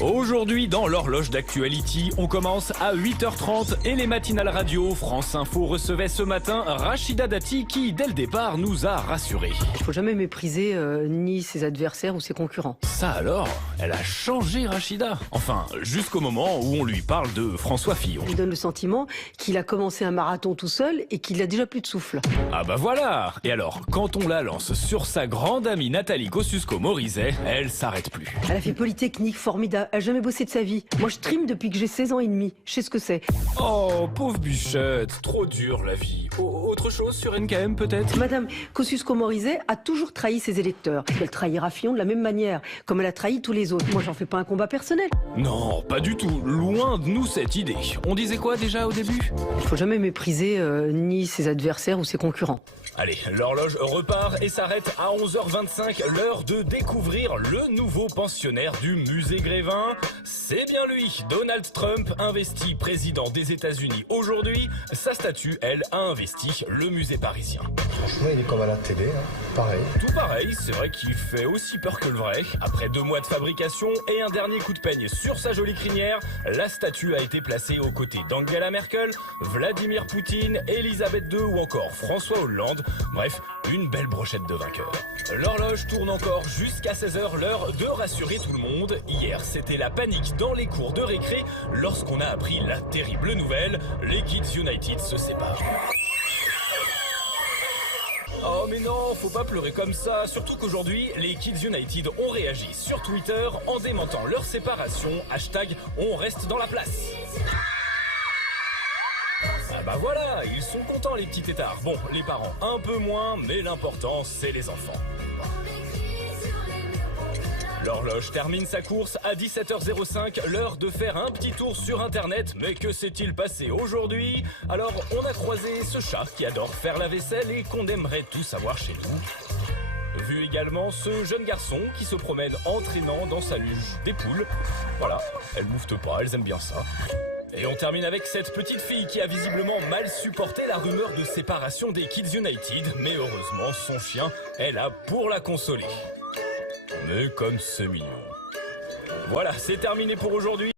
Aujourd'hui, dans l'horloge d'Actuality, on commence à 8h30 et les matinales radio. France Info recevait ce matin Rachida Dati qui, dès le départ, nous a rassurés. Il ne faut jamais mépriser ni ses adversaires ou ses concurrents. Ça alors, elle a changé Rachida. Enfin, jusqu'au moment où on lui parle de François Fillon. Il donne le sentiment qu'il a commencé un marathon tout seul et qu'il a déjà plus de souffle. Ah bah voilà. Et alors, quand on la lance sur sa grande amie Nathalie Kosciusko-Morizet, elle s'arrête plus. Elle a fait Polytechnique, formidable. Elle n'a jamais bossé de sa vie. Moi, je trime depuis que j'ai 16 ans et demi. Je sais ce que c'est. Oh, pauvre bichette, trop dur la vie. Autre chose sur NKM peut-être ? Madame Kosciusko-Morizet a toujours trahi ses électeurs. Elle trahira Fillon de la même manière, comme elle a trahi tous les autres. Moi, j'en fais pas un combat personnel. Non, pas du tout. Loin de nous cette idée. On disait quoi déjà au début ? Il ne faut jamais mépriser ni ses adversaires ou ses concurrents. Allez, l'horloge repart et s'arrête à 11h25, l'heure de découvrir le nouveau pensionnaire du musée Grévin. C'est bien lui, Donald Trump, investi président des États-Unis aujourd'hui. Sa statue, elle, a investi le musée parisien. Franchement, il est comme à la télé, hein. Pareil. Tout pareil, c'est vrai qu'il fait aussi peur que le vrai. Après 2 mois de fabrication et un dernier coup de peigne sur sa jolie crinière, la statue a été placée aux côtés d'Angela Merkel, Vladimir Poutine, Elisabeth II ou encore François Hollande. Bref, une belle brochette de vainqueurs. L'horloge tourne encore jusqu'à 16h, l'heure de rassurer tout le monde. Hier, c'était la panique dans les cours de récré lorsqu'on a appris la terrible nouvelle, les Kids United se séparent. Oh mais non, faut pas pleurer comme ça, surtout qu'aujourd'hui, les Kids United ont réagi sur Twitter en démentant leur séparation, hashtag on reste dans la place. Ah bah voilà, ils sont contents les petits têtards. Bon, les parents un peu moins, mais l'important c'est les enfants. L'horloge termine sa course à 17h05, l'heure de faire un petit tour sur internet. Mais que s'est-il passé aujourd'hui ? Alors on a croisé ce chat qui adore faire la vaisselle et qu'on aimerait tous savoir chez nous. Vu également ce jeune garçon qui se promène entraînant dans sa luge des poules. Voilà, elles mouftent pas, elles aiment bien ça. Et on termine avec cette petite fille qui a visiblement mal supporté la rumeur de séparation des Kids United. Mais heureusement, son chien est là pour la consoler. Mais comme c'est mignon. Voilà, c'est terminé pour aujourd'hui.